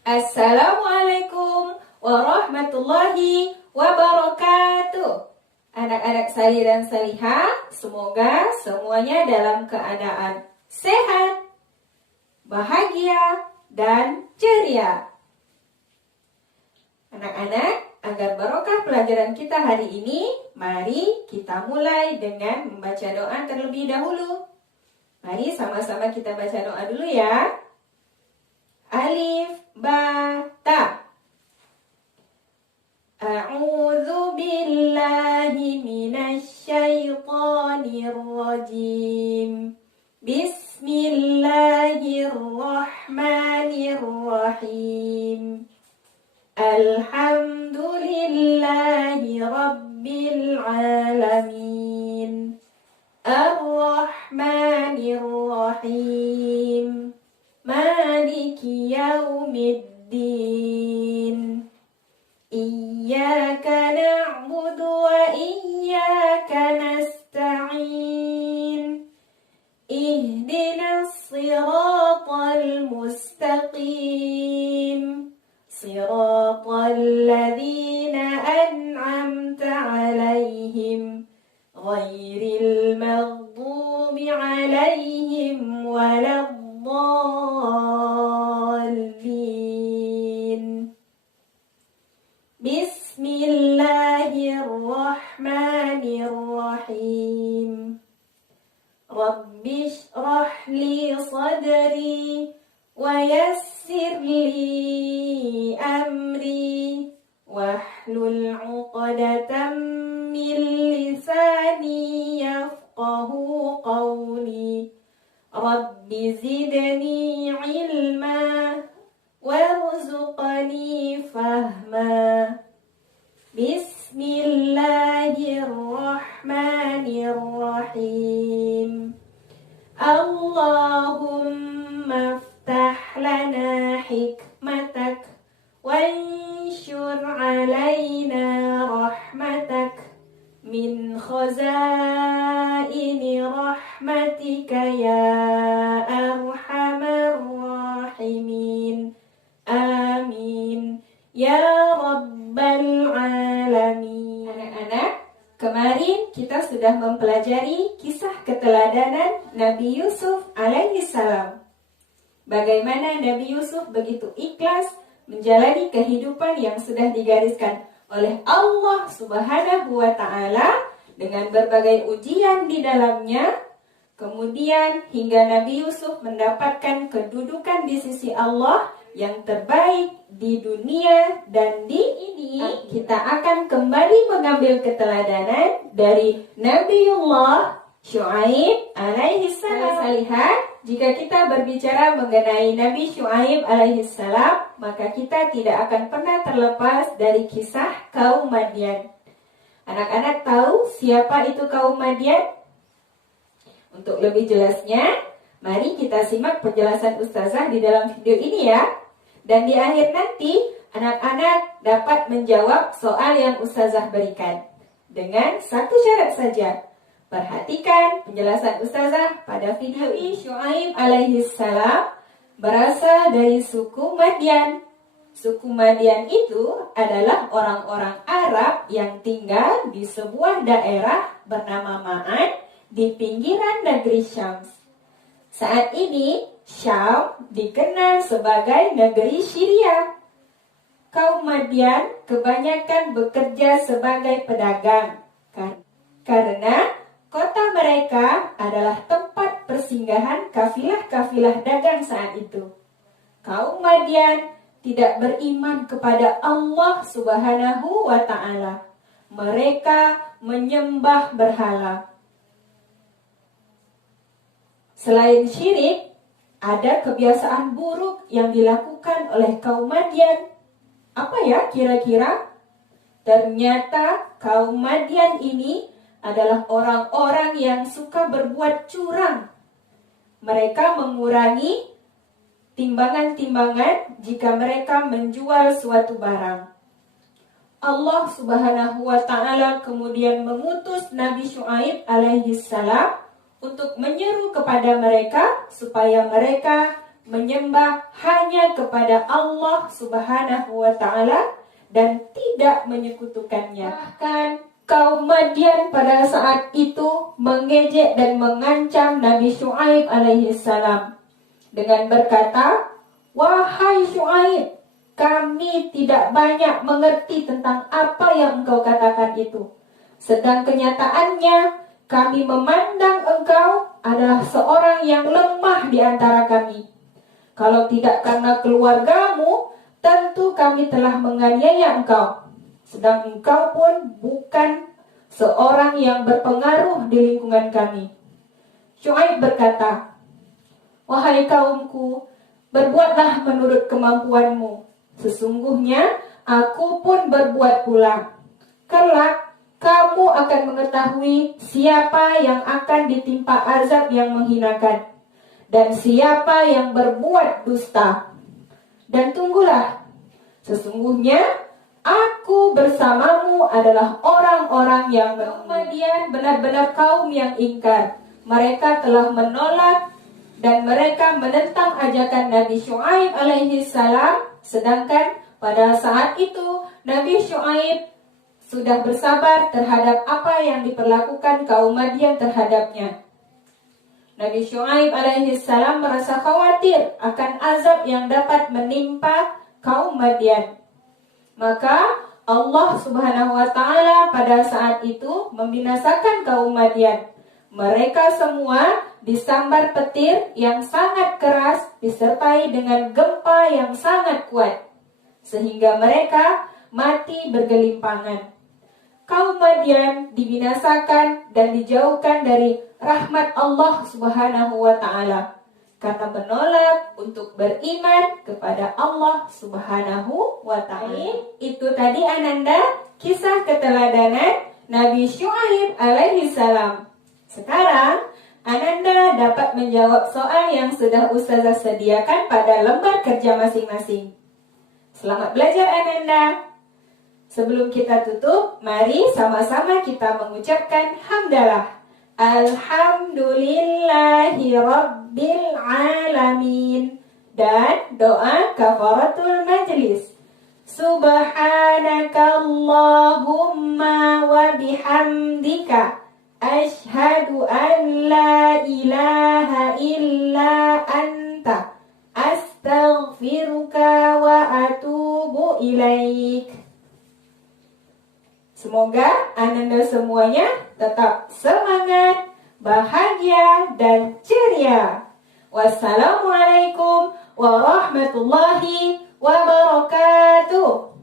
Assalamualaikum warahmatullahi wabarakatuh. Anak-anak salih dan salihah, semoga semuanya dalam keadaan sehat, bahagia, dan ceria. Anak-anak, agar barokah pelajaran kita hari ini, mari kita mulai dengan membaca doa terlebih dahulu. Mari sama-sama kita baca doa dulu ya. Alif, ba, ta. A'udzu billahi minasy syaithanir rajim. Bismillahirrahmanirrahim. Alhamdulillahi rabbil alamin. Ar-Rahmanir Rahim. Maliki yaumiddin. Iyyaka na'budu wa iyyaka nasta'in. Ihdinas siratal mustaqim. Siratal ladzina an'amta 'alaihim. Ghairil maghdubi 'alaihim waladdallin. Bismillahirrahmanirrahim. Rabbi shrah li sadri wa yassir li amri wahlul 'uqdatam min lisani yafqahu qawli. Rabbi zidni ilma warzuqni fahma. Bismillahirrahmanirrahim. Allahumma aftah lana hikmatak wanshur alaina rahmatak min khazaini rahmatika ya arhamar rahimin. Amin ya rabbal alamin. Anak-anak, kemarin kita sudah mempelajari kisah keteladanan Nabi Yusuf alaihi salam. Bagaimana Nabi Yusuf begitu ikhlas menjalani kehidupan yang sudah digariskan oleh Allah Subhanahu wa Ta'ala dengan berbagai ujian di dalamnya. Kemudian hingga Nabi Yusuf mendapatkan kedudukan di sisi Allah yang terbaik di dunia dan di ini. Kita akan kembali mengambil keteladanan dari Nabiullah Syuaib alaihi salam. Lihat, jika kita berbicara mengenai Nabi Syuaib alaihi salam, maka kita tidak akan pernah terlepas dari kisah kaum Madyan. Anak-anak tahu siapa itu kaum Madyan? Untuk lebih jelasnya, mari kita simak penjelasan Ustazah di dalam video ini ya. Dan di akhir nanti, anak-anak dapat menjawab soal yang Ustazah berikan. Dengan satu syarat saja. Perhatikan penjelasan Ustazah pada video ini. Syuaib alaihi salam berasal dari suku Madyan. Suku Madyan itu adalah orang-orang Arab yang tinggal di sebuah daerah bernama Ma'an di pinggiran negeri Syams. Saat ini, Syam dikenal sebagai negeri Syria. Kaum Madyan kebanyakan bekerja sebagai pedagang karena kota mereka adalah tempat persinggahan kafilah-kafilah dagang saat itu. Kaum Madyan tidak beriman kepada Allah Subhanahu wa Ta'ala. Mereka menyembah berhala. Selain syirik, ada kebiasaan buruk yang dilakukan oleh kaum Madyan. Apa ya kira-kira? Ternyata kaum Madyan ini adalah orang-orang yang suka berbuat curang. Mereka mengurangi timbangan-timbangan jika mereka menjual suatu barang. Allah Subhanahu wa Ta'ala kemudian mengutus Nabi Syuaib alaihi salam untuk menyeru kepada mereka supaya mereka menyembah hanya kepada Allah Subhanahu wa Ta'ala dan tidak menyekutukannya. Bahkan kaum Madian pada saat itu mengejek dan mengancam Nabi Syuaib alaihissalam dengan berkata, "Wahai Syuaib, kami tidak banyak mengerti tentang apa yang engkau katakan itu. Sedang kenyataannya kami memandang engkau adalah seorang yang lemah di antara kami. Kalau tidak karena keluargamu, tentu kami telah menganiaya engkau. Sedang engkau pun bukan seorang yang berpengaruh di lingkungan kami." Syuaib berkata, "Wahai kaumku, berbuatlah menurut kemampuanmu. Sesungguhnya aku pun berbuat pula. Kelak kamu akan mengetahui siapa yang akan ditimpa azab yang menghinakan dan siapa yang berbuat dusta. Dan tunggulah, sesungguhnya aku bersamamu adalah orang-orang yang kemudian benar-benar kaum yang ingkar. Mereka telah menolak dan mereka menentang ajakan Nabi Syuaib alaihissalam. Sedangkan pada saat itu Nabi Syuaib sudah bersabar terhadap apa yang diperlakukan kaum Madian terhadapnya. Nabi Syuaib alaihissalam merasa khawatir akan azab yang dapat menimpa kaum Madian. Maka Allah Subhanahu wa Ta'ala pada saat itu membinasakan kaum Madian. Mereka semua disambar petir yang sangat keras disertai dengan gempa yang sangat kuat, sehingga mereka mati bergelimpangan. Kaum Madian dibinasakan dan dijauhkan dari rahmat Allah Subhanahu wa Ta'ala karena menolak untuk beriman kepada Allah Subhanahu wa Ta'ala. Itu tadi Ananda kisah keteladanan Nabi Syuaib alaihissalam. Sekarang Ananda dapat menjawab soal yang sudah Ustazah sediakan pada lembar kerja masing-masing. Selamat belajar Ananda. Sebelum kita tutup, mari sama-sama kita mengucapkan hamdalah. Alhamdulillahi Rabbil Alamin. Dan doa kafaratul majlis. Subhanakallahumma wa bihamdika. Ashhadu an la ilaha illa anta. Astaghfiruka wa atubu ilaik. Semoga Ananda semuanya tetap semangat, bahagia, dan ceria. Wassalamualaikum warahmatullahi